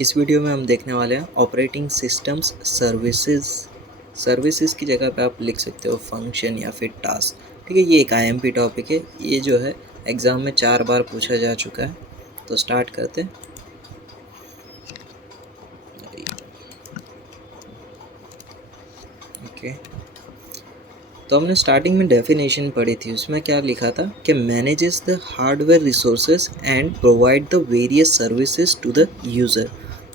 इस वीडियो में हम देखने वाले हैं ऑपरेटिंग सिस्टम्स सर्विसेज। सर्विसेज की जगह पे आप लिख सकते हो फंक्शन या फिर टास्क। ठीक है, ये एक आईएमपी टॉपिक है। ये जो है एग्ज़ाम में 4 बार पूछा जा चुका है। तो स्टार्ट करते हैं। ओके, तो हमने स्टार्टिंग में डेफिनेशन पढ़ी थी। उसमें क्या लिखा था कि manages the hardware resources and provide the various services to the user.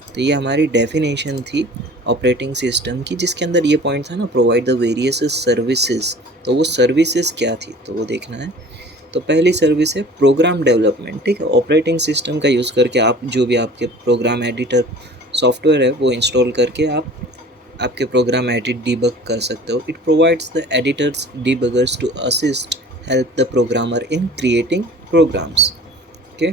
तो ये हमारी डेफिनेशन थी ऑपरेटिंग सिस्टम की, जिसके अंदर ये पॉइंट था ना, प्रोवाइड द वेरियस सर्विसेज। तो वो सर्विसेज क्या थी तो वो देखना है। तो पहली सर्विस है प्रोग्राम डेवलपमेंट। ठीक है, ऑपरेटिंग सिस्टम का यूज़ करके आप जो भी आपके प्रोग्राम एडिटर सॉफ्टवेयर है वो इंस्टॉल करके आप आपके प्रोग्राम एडिट डीबग कर सकते हो। It provides the editors debuggers to assist help the programmer in creating programs. Okay,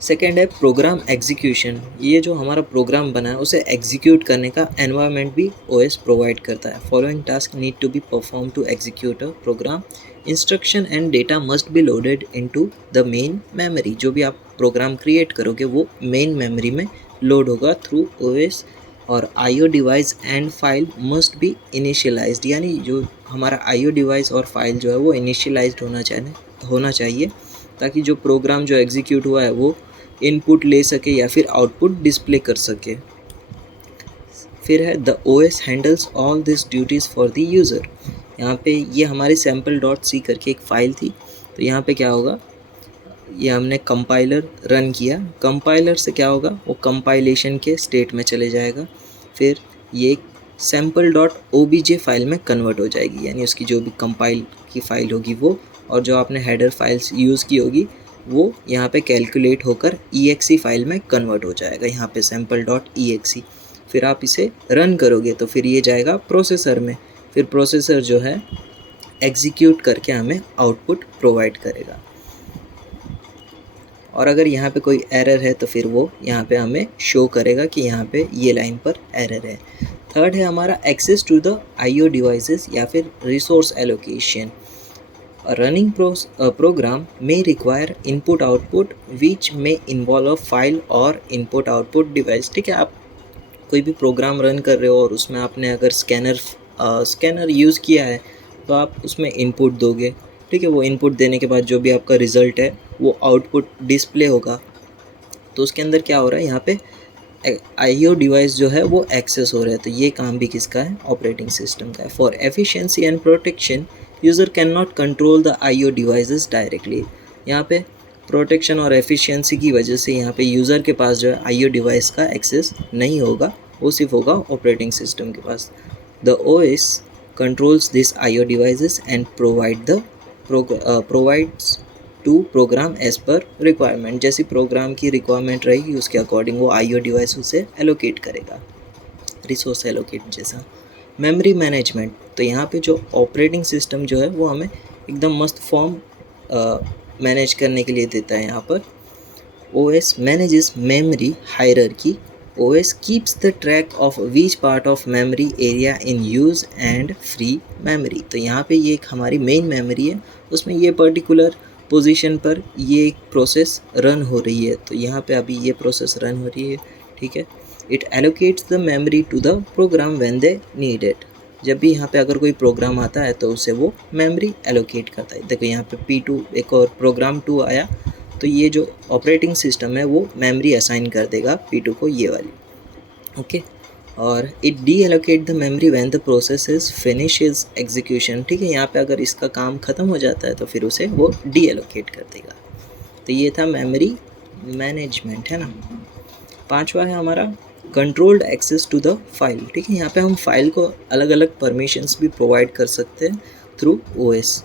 second है प्रोग्राम एग्जीक्यूशन। ये जो हमारा प्रोग्राम बना है उसे एग्जीक्यूट करने का एनवायरनमेंट भी ओएस प्रोवाइड करता है। Following task need to be perform to execute a program. Instruction and data must be loaded into the main memory. जो भी आप प्रोग्राम क्रिएट करोगे वो मेन मेमोरी में लोड होगा थ्रू ओएस। और IO device and file must be initialized, यानी जो हमारा आईओ डिवाइस और फाइल जो है वो इनिशियलाइज्ड होना चाहिए ताकि जो प्रोग्राम जो एग्जीक्यूट हुआ है वो इनपुट ले सके या फिर आउटपुट डिस्प्ले कर सके। फिर है the OS handles all this duties for the user. यहाँ पे ये हमारी सैम्पल डॉट सी करके एक फ़ाइल थी। तो यहाँ पे क्या होगा, ये हमने कंपाइलर रन किया। कंपाइलर से क्या होगा, वो कंपाइलेशन के स्टेट में चले जाएगा। फिर ये सैम्पल डॉट ओबीजे फाइल में कन्वर्ट हो जाएगी, यानी उसकी जो भी कंपाइल की फ़ाइल होगी वो, और जो आपने हेडर फाइल्स यूज़ की होगी वो यहाँ पे कैलकुलेट होकर EXE फाइल में कन्वर्ट हो जाएगा, यहाँ पे सैम्पल डॉट EXE। फिर आप इसे रन करोगे तो फिर ये जाएगा प्रोसेसर में। फिर प्रोसेसर जो है एग्जीक्यूट करके हमें आउटपुट प्रोवाइड करेगा। और अगर यहाँ पे कोई एरर है तो फिर वो यहाँ पे हमें शो करेगा कि यहाँ पे ये लाइन पर एरर है। थर्ड है हमारा access to the IO devices या फिर resource allocation. A running program may require input output which may involve a file or input output device। ठीक है, आप कोई भी प्रोग्राम रन कर रहे हो और उसमें आपने अगर स्कैनर यूज़ किया है तो आप उसमें इनपुट दोगे। ठीक है, वो इनपुट देने के बाद जो भी आपका रिज़ल्ट है वो आउटपुट डिस्प्ले होगा। तो उसके अंदर क्या हो रहा है, यहाँ पे आईओ डिवाइस जो है वो एक्सेस हो रहा है। तो ये काम भी किसका है, ऑपरेटिंग सिस्टम का है। For efficiency and protection user can not control the IO devices directly. यहाँ पे प्रोटेक्शन और एफिशिएंसी की वजह से यहाँ पे यूज़र के पास जो है आईओ डिवाइस का एक्सेस नहीं होगा, वो सिर्फ होगा ऑपरेटिंग सिस्टम के पास। The OS controls this IO devices and provides to program as per requirement. जैसी प्रोग्राम की रिक्वायरमेंट रहेगी उसके अकॉर्डिंग वो आईओ डिवाइस उसे एलोकेट करेगा, रिसोर्स एलोकेट जैसा। मेमोरी मैनेजमेंट, तो यहाँ पे जो ऑपरेटिंग सिस्टम जो है वो हमें एकदम मस्त फॉर्म मैनेज करने के लिए देता है। यहाँ पर OS manages memory hierarchy. OS keeps the track of which part of memory area in use and free memory। तो यहाँ पे ये एक हमारी मेन मेमोरी है, उसमें ये पर्टिकुलर पोजीशन पर ये एक प्रोसेस रन हो रही है। तो यहाँ पे अभी ये प्रोसेस रन हो रही है। ठीक है, it allocates the memory to the program when they need it. जब भी यहाँ पे अगर कोई प्रोग्राम आता है तो उसे वो मेमोरी एलोकेट करता है। देखो यहाँ पे P2 एक और प्रोग्राम 2 आया तो ये जो ऑपरेटिंग सिस्टम है वो मेमोरी असाइन कर देगा P2 को, ये वाली। ओके, और it D allocate the memory when the process is finishes execution. ठीक है, यहाँ पे अगर इसका काम ख़त्म हो जाता है तो फिर उसे वो डी एलोकेट कर देगा। तो ये था मेमोरी मैनेजमेंट, है ना। पांचवा है हमारा controlled access to the file. ठीक है, यहाँ पे हम फाइल को अलग अलग परमिशंस भी प्रोवाइड कर सकते हैं through OS.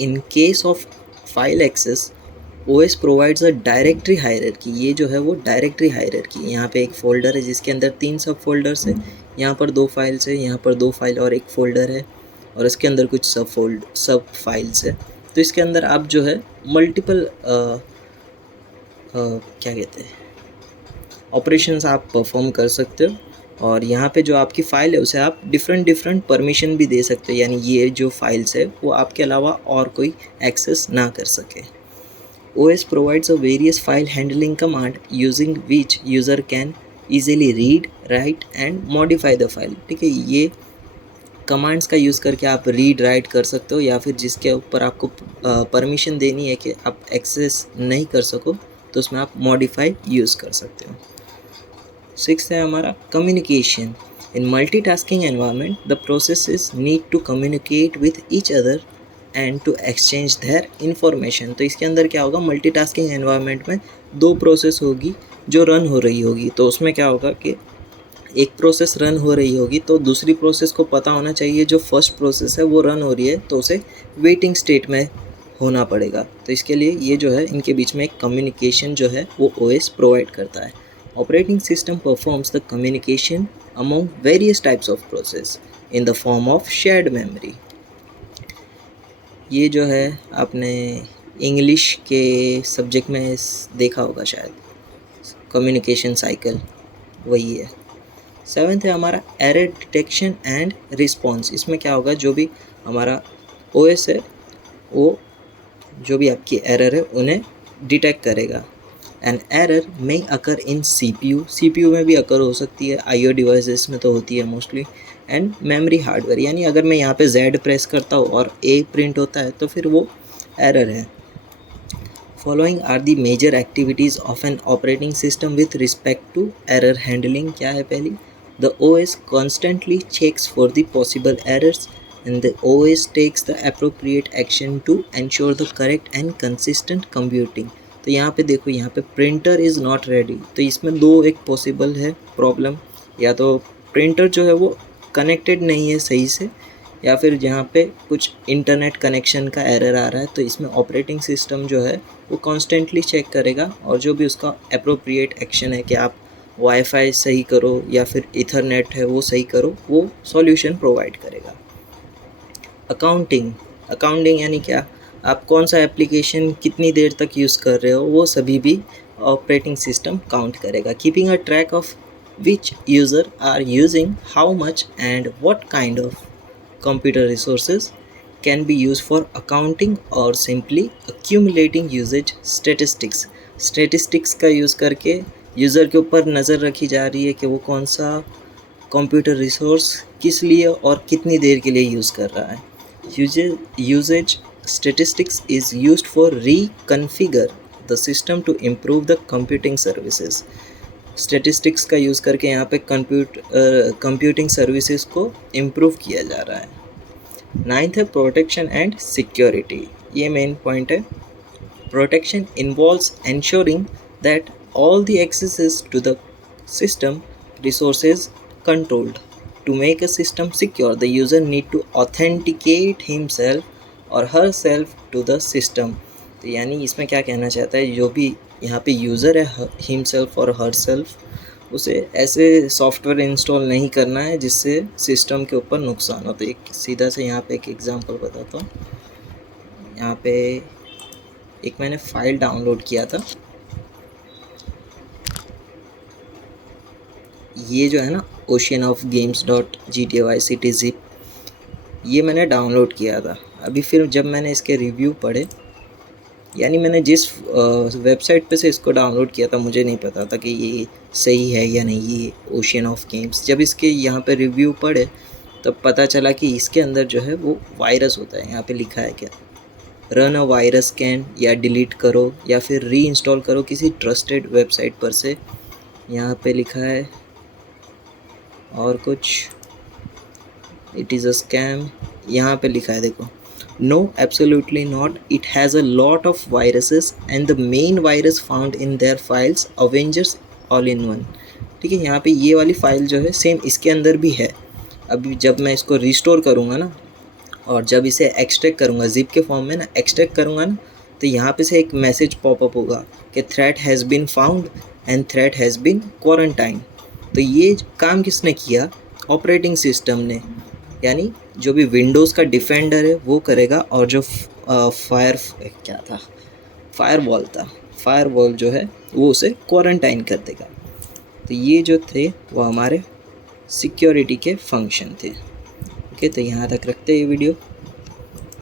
In case of file access OS provides a directory hierarchy. ये जो है वो डायरेक्टरी हायरार्की, यहाँ पे एक फ़ोल्डर है जिसके अंदर 3 सब फोल्डर्स है। यहाँ पर 2 फाइल्स है, यहाँ पर 2 फाइल और एक फ़ोल्डर है, और इसके अंदर कुछ सब फाइल्स है। तो इसके अंदर आप जो है मल्टीपल क्या कहते हैं ऑपरेशंस आप परफॉर्म कर सकते हो। और यहाँ पे जो आपकी फ़ाइल है उसे आप डिफरेंट परमिशन भी दे सकते हो, यानी ये जो फाइल्स है वो आपके अलावा और कोई एक्सेस ना कर सके। OS provides a various file handling command using which user can easily read, write and modify the file। ठीक है, ये कमांड्स का यूज़ करके आप रीड राइट कर सकते हो या फिर जिसके ऊपर आपको परमिशन देनी है कि आप एक्सेस नहीं कर सको तो उसमें आप मॉडिफाई यूज़ कर सकते हो। 6th है हमारा communication. In multitasking environment the processes need to communicate with each other and to exchange their information. तो इसके अंदर क्या होगा, मल्टीटास्किंग एनवायरनमेंट में 2 प्रोसेस होगी जो रन हो रही होगी। तो उसमें क्या होगा कि एक प्रोसेस रन हो रही होगी तो दूसरी प्रोसेस को पता होना चाहिए जो फर्स्ट प्रोसेस है वो रन हो रही है, तो उसे वेटिंग स्टेट में होना पड़ेगा। तो इसके लिए ये जो है इनके बीच में एक कम्युनिकेशन जो है वो OS प्रोवाइड करता है। Operating system performs the communication among various types of process in the form of shared memory. ये जो है आपने इंग्लिश के सब्जेक्ट में देखा होगा शायद, कम्युनिकेशन साइकिल वही है। 7th है हमारा एरर डिटेक्शन एंड रिस्पॉन्स। इसमें क्या होगा, जो भी हमारा OS है वो जो भी आपकी एरर है उन्हें डिटेक्ट करेगा। An error may occur in CPU में भी अकर हो सकती है, IO डिवाइसेस में तो होती है मोस्टली, एंड मेमोरी हार्डवेयर। यानी अगर मैं यहाँ पे Z प्रेस करता हूँ और A प्रिंट होता है तो फिर वो एरर है। Following are the major activities of an operating system with respect to error handling. क्या है पहली, the OS constantly checks for the possible errors and the OS takes the appropriate action to ensure the correct and consistent computing। तो यहाँ पे देखो, यहाँ पे printer is not ready, तो इसमें 2 एक पॉसिबल है प्रॉब्लम, या तो प्रिंटर जो है वो कनेक्टेड नहीं है सही से, या फिर जहाँ पे कुछ इंटरनेट कनेक्शन का एरर आ रहा है। तो इसमें ऑपरेटिंग सिस्टम जो है वो कॉन्स्टेंटली चेक करेगा और जो भी उसका अप्रोप्रिएट एक्शन है कि आप वाईफाई सही करो या फिर इथरनेट है वो सही करो, वो सॉल्यूशन प्रोवाइड करेगा। अकाउंटिंग यानी क्या, आप कौन सा एप्लीकेशन कितनी देर तक यूज़ कर रहे हो वो सभी भी ऑपरेटिंग सिस्टम काउंट करेगा। Keeping a track of which user are using how much and what kind of computer resources can be used for accounting or simply accumulating usage statistics का यूज़ करके user के ऊपर नज़र रखी जा रही है कि वो कौन सा कंप्यूटर रिसोर्स किस लिए और कितनी देर के लिए यूज़ कर रहा है। Usages statistics is used for reconfigure the system to improve the computing services. Statistics का यूज़ करके यहाँ पे कंप्यूटिंग सर्विसेज को इम्प्रूव किया जा रहा है। 9th है प्रोटेक्शन एंड सिक्योरिटी। ये मेन पॉइंट है। Protection involves ensuring that all the accesses to the system resources controlled. To make a system secure, the user need to authenticate himself or herself to the system। तो यानी इसमें क्या कहना चाहता है, जो भी यहाँ पे यूज़र है himself और herself, उसे ऐसे सॉफ्टवेयर इंस्टॉल नहीं करना है जिससे सिस्टम के ऊपर नुकसान हो। तो एक सीधा से यहाँ पे एक एग्जांपल बताता हूँ। यहाँ पे एक मैंने फ़ाइल डाउनलोड किया था, ये जो है ना oceanofgames.gty vice city zip, ये मैंने डाउनलोड किया था। अभी फिर जब मैंने इसके रिव्यू पढ़े, यानी मैंने जिस वेबसाइट पे से इसको डाउनलोड किया था मुझे नहीं पता था कि ये सही है या नहीं, ये ओशियन ऑफ गेम्स। जब इसके यहाँ पे रिव्यू पढ़े तब पता चला कि इसके अंदर जो है वो वायरस होता है। यहाँ पे लिखा है क्या, रन अ वायरस स्कैन, या डिलीट करो या फिर री इंस्टॉल करो किसी ट्रस्टेड वेबसाइट पर से। यहाँ पे लिखा है और कुछ, इट इज़ अ स्कैम। यहाँ पे लिखा है देखो, No, absolutely not. It has a lot of viruses and the main virus found in their files Avengers All-in-One। ठीक है, यहाँ पे ये वाली फ़ाइल जो है सेम इसके अंदर भी है। अभी जब मैं इसको रिस्टोर करूँगा ना और जब इसे एक्सट्रैक्ट करूँगा जिप के फॉर्म में ना एक्सट्रैक्ट करूँगा ना, तो यहाँ पे से एक मैसेज पॉपअप होगा कि threat has been found and threat has been quarantine. तो ये काम किसने किया, ऑपरेटिंग सिस्टम ने। यानी जो भी विंडोज़ का डिफेंडर है वो करेगा और जो फायरवॉल जो है वो उसे क्वारंटाइन कर देगा। तो ये जो थे वो हमारे सिक्योरिटी के फंक्शन थे। ओके, तो यहाँ तक रखते हैं ये वीडियो।